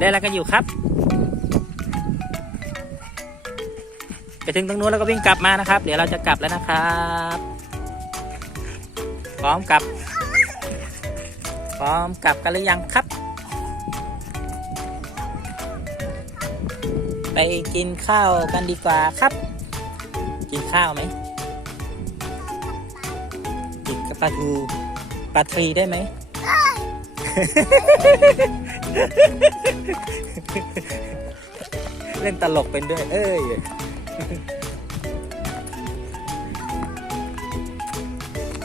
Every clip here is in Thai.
เล่นอะไรกันอยู่ครับ ไปถึงตรงนู้นแล้วก็วิ่งกลับมานะครับ เดี๋ยวเราจะกลับแล้วนะครับ พร้อมกลับ พร้อมกลับกันหรือยังครับ ไปกินข้าวกันดีกว่าครับ กินข้าวไหมกินกับปลาทูปลาทรีได้ไหม เล่นตลกเป็นด้วย เอ้ย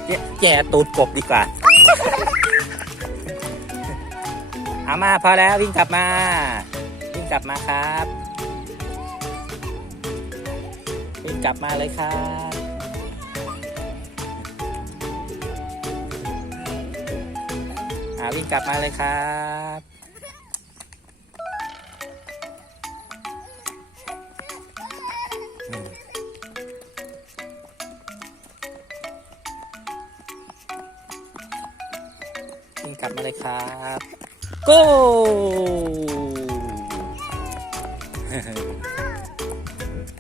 แย่แย่ตูดกบดีกว่า เอามาพอแล้ววิ่งกลับมา วิ่งกลับมาครับ วิ่งกลับมาเลยครับอ่าวิ่งกลับมาเลยครับ กลับมาเลยครับ go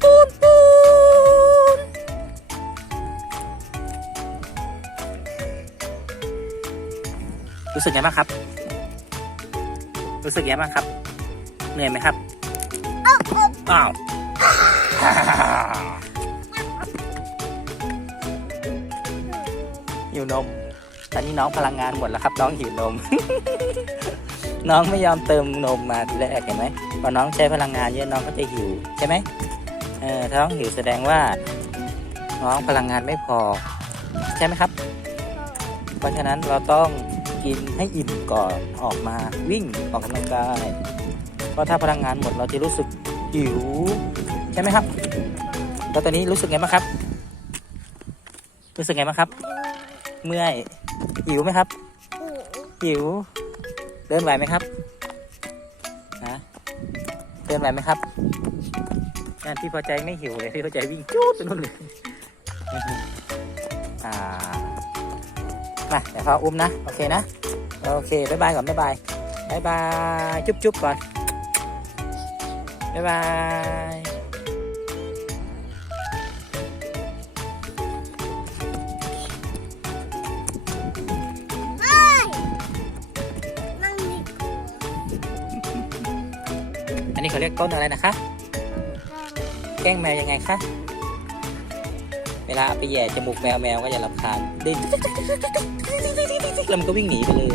ปูนปูนรู้สึกไงบ้างครับ รู้สึกไงบ้างครับ เหนื่อยไหมครับอ้าวหิวนม ตอนนี้น้องพลังงานหมดแล้วครับ น้องหิวนม น้องไม่ยอมเติมนมมาทีแรกเห็นไหมพอน้องใช้พลังงานเยอะน้องก็จะหิวใช่ไหมเออถ้าน้องหิวแสดงว่า น้องพลังงานไม่พอ ใช่ไหมครับ เพราะฉะนั้นเราต้องกินให้อิ่มก่อนออกมาวิ่งออกกำลังกายเพราะถ้าพลังงานหมดเราจะรู้สึกหิวใช่ไหมครับแล้วตอนนี้รู้สึกไงบ้างครับ รู้สึกไงบ้างครับ เมื่อย หิวไหมครับ หิว เดินไหวไหมครับฮะเดินไหวไหมครับงานพี่พอใจไม่หิวเลยพี่พอใจวิ่งจู๊ดไปนู่นเลยอ่ามาเดี๋ยวพ่ออุ้มนะ โอเคนะ โอเคบายบายก่อนบายบายบายบายจุ๊บจุ๊บก่อนบายบาย นนี้เขาเรียกต้นอะไรนะคะ แกล้งแมวยังไงคะ เวลาเอาไปแย่จมูกแมวแมวก็จะรำคาญดิ้นแล้วมันก็วิ่งหนีไปเลย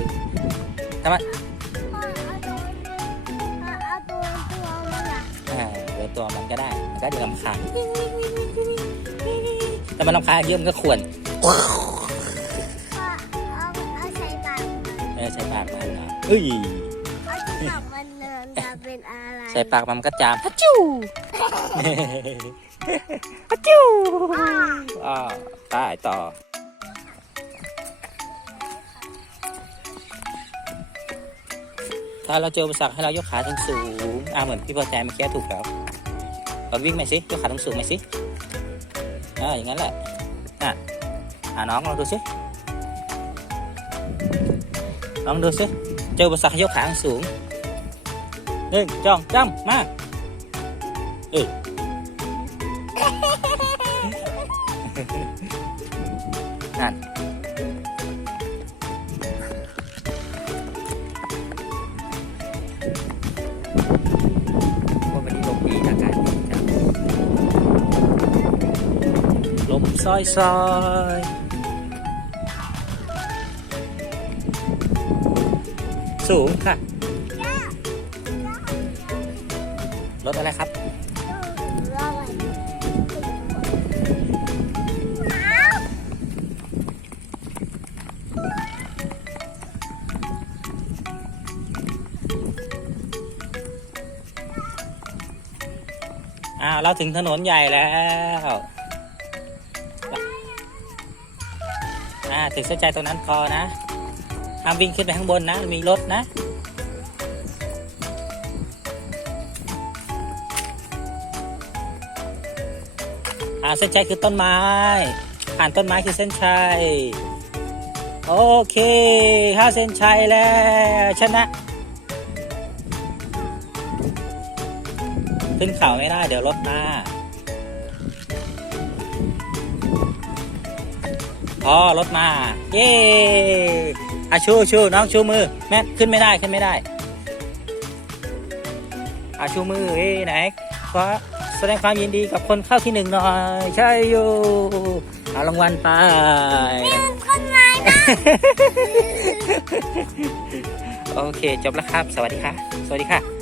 ทำไมพ่อเอาตัวเอาเอาตัวตัวมันอะอ่าเหลือตัวมันก็ได้มันก็จะรำคาญแต่มันรำคาญเยอะมันก็ข่วนพ่อเอาเอาใส่ปากมันเออใส่ปากมันเหรอเอ้ยเอาที่ปากมัน ใส่ปากมันก็จามฮัจจูฮัจจูอ่าตายต่อถ้าเราเจออุปสรรคให้เรายกขาสูงสูงๆอ่าเหมือนพี่พอใจเมื่อกี้ถูกแล้วเราวิ่งไหมสิยกขาสูงสูงๆไหมสิอ่าอย่างนั้นแหละอะอ่าน้องลองดูสิลองดูสิเจออุปสรรคให้ยกขาสูง หนึ่งจ้องจ้ำมาเอ้ยนั่นว่าวันนี้ลมดีอากาศดีจังลมซอยซอยสูงค่ะ รถอะไรครับอ้าวเราถึงถนนใหญ่แล้วอ่าถึงเส้นใจตรงนั้นพอนะห้ามวิ่งขึ้นไปข้างบนนะ มีรถนะาเส้นชัยคือต้นไม้ ผ่านต้นไม้คือเส้นชัย โอเคเข้าเส้นชัยแล้วชนะ ขึ้นเขาไม่ได้เดี๋ยวรถมาพอรถมา เย้อาชูชูน้องชูมือ แม่ขึ้นไม่ได้ขึ้นไม่ได้อาชูมือเอ้ไหนขอ แสดงความยินดีกับคนเข้าที่หนึ่งหน่อย ใช่อยู่เอารางวัลไปคนร้ายนะโอเค จบแล้วครับ สวัสดีค่ะ สวัสดีค่ะ